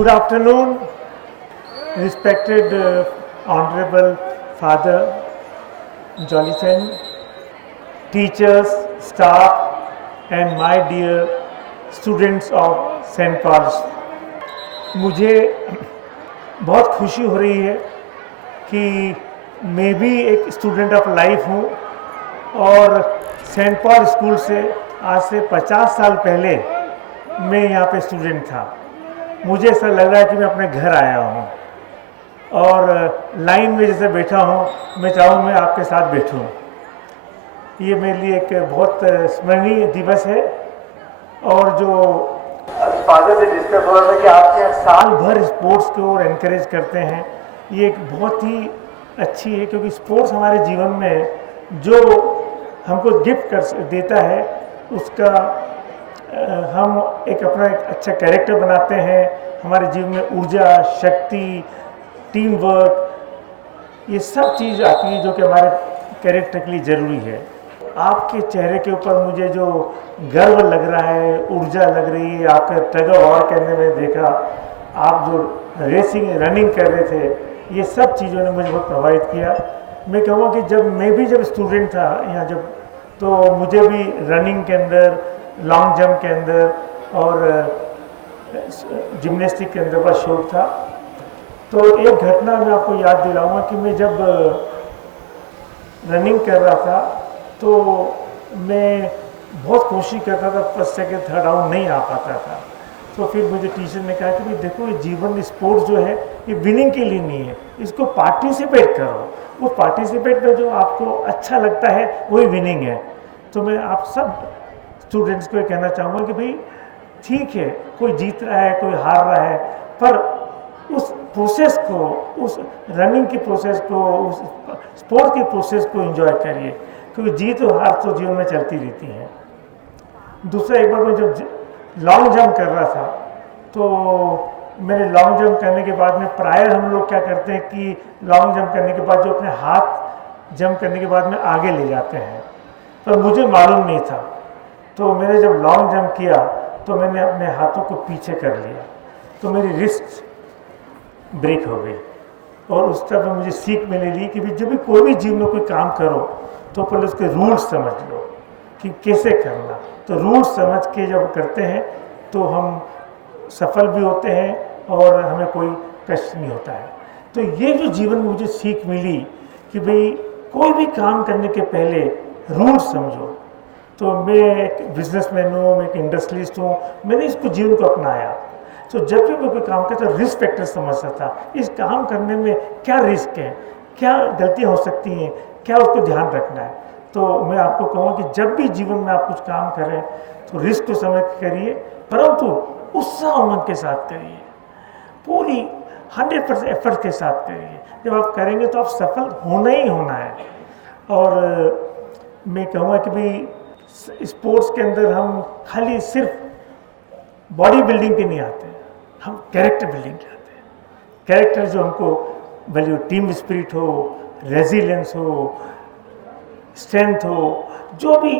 Good afternoon, respected Honorable Father Jolison, teachers, staff, and my dear students of St. Paul's. मुझे बहुत खुशी हो रही है कि मैं भी एक स्टूडेंट ऑफ लाइफ हूँ और सेंट पॉल स्कूल से आज से 50 साल पहले मैं यहाँ पे स्टूडेंट था। मुझे ऐसा लग रहा है कि मैं अपने घर आया हूँ और लाइन में जैसे बैठा हूँ मैं चाहूँ मैं आपके साथ बैठूँ। ये मेरे लिए एक बहुत स्मरणीय दिवस है। और जो फादर से डिस्कस हो रहा था कि आपके यहाँ साल भर स्पोर्ट्स को और एनकरेज करते हैं, ये एक बहुत ही अच्छी है, क्योंकि स्पोर्ट्स हमारे जीवन में जो हमको गिफ्ट कर देता है उसका हम एक अपना एक अच्छा कैरेक्टर बनाते हैं। हमारे जीवन में ऊर्जा, शक्ति, टीम वर्क, ये सब चीज़ आती है जो कि हमारे कैरेक्टर के लिए ज़रूरी है। आपके चेहरे के ऊपर मुझे जो गर्व लग रहा है, ऊर्जा लग रही है, आपका टग ऑफ वॉर करने में देखा, आप जो रनिंग कर रहे थे, ये सब चीज़ों ने मुझे बहुत प्रभावित किया। मैं कहूँगा कि जब स्टूडेंट था यहाँ तो मुझे भी रनिंग के अंदर, लॉन्ग जंप के अंदर और जिम्नास्टिक के अंदर बड़ा शौक था। तो एक घटना मैं आपको याद दिलाऊंगा कि मैं जब रनिंग कर रहा था तो मैं बहुत कोशिश करता था, फर्स्ट सेकंड थर्ड राउंड नहीं आ पाता था। तो फिर मुझे टीचर ने कहा कि भाई देखो, ये जीवन स्पोर्ट्स जो है ये विनिंग के लिए नहीं है, इसको पार्टिसिपेट करो। वो पार्टिसिपेट में जो आपको अच्छा लगता है वही विनिंग है। तो मैं आप सब स्टूडेंट्स को ये कहना चाहूँगा कि भाई ठीक है, कोई जीत रहा है, कोई हार रहा है, पर उस प्रोसेस को, उस रनिंग की प्रोसेस को, उस स्पोर्ट की प्रोसेस को एंजॉय करिए, क्योंकि जीत और हार तो जीवन में चलती रहती है। दूसरा, एक बार मैं जब लॉन्ग जंप कर रहा था तो मैंने लॉन्ग जंप करने के बाद में, प्रायर हम लोग क्या करते हैं कि लॉन्ग जंप करने के बाद जो अपने हाथ जंप करने के बाद में आगे ले जाते हैं, पर मुझे मालूम नहीं था। तो मैंने जब लॉन्ग जंप किया तो मैंने अपने हाथों को पीछे कर लिया, तो मेरी रिस्ट ब्रेक हो गई। और उस तरह मुझे सीख मिली ली कि जब भी कोई भी जीवन में कोई काम करो तो पहले उसके रूल्स समझ लो कि कैसे करना। तो रूल्स समझ के जब करते हैं तो हम सफल भी होते हैं और हमें कोई कष्ट नहीं होता है। तो ये जो जीवन में मुझे सीख मिली कि भाई कोई भी काम करने के पहले रूल्स समझो। तो मैं एक बिजनेसमैन हूँ, मैं एक इंडस्ट्रियलिस्ट हूँ, मैंने इसको जीवन को अपनाया। तो जब भी मैं कोई काम करता तो रिस्क फैक्टर समझता था, इस काम करने में क्या रिस्क है, क्या गलतियाँ हो सकती हैं, क्या उसको ध्यान रखना है। तो मैं आपको कहूँगा कि जब भी जीवन में आप कुछ काम करें तो रिस्क को समझ करिए, परंतु उत्साह उमंग के साथ करिए, पूरी 100% एफर्ट के साथ करिए। जब आप करेंगे तो आप सफल होना ही होना है। और मैं कहूँगा कि भाई स्पोर्ट्स के अंदर हम खाली सिर्फ बॉडी बिल्डिंग के नहीं आते, हम कैरेक्टर बिल्डिंग के आते हैं। कैरेक्टर जो हमको वैल्यू, टीम स्पिरिट हो, रेजिलियंस हो, स्ट्रेंथ हो, जो भी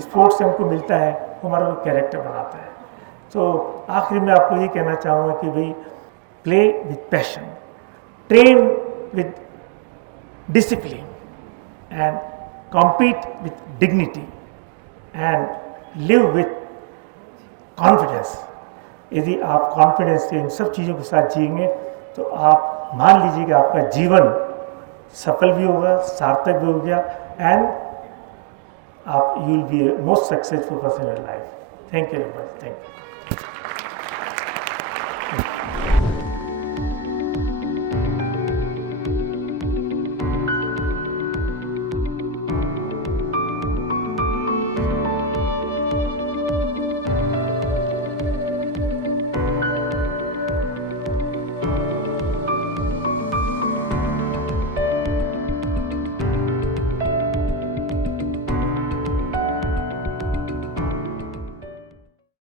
स्पोर्ट्स से हमको मिलता है वो हमारा कैरेक्टर बनाता है। तो आखिर में आपको ये कहना चाहूँगा कि भाई play with passion, train with discipline and compete with dignity and live with confidence। यदि आप कॉन्फिडेंस से इन सब चीज़ों के साथ जिएंगे तो आप मान लीजिए कि आपका जीवन सफल भी होगा, सार्थक भी हो गया, एंड आप you will be a most successful person in life. Thank you very much. Thank you.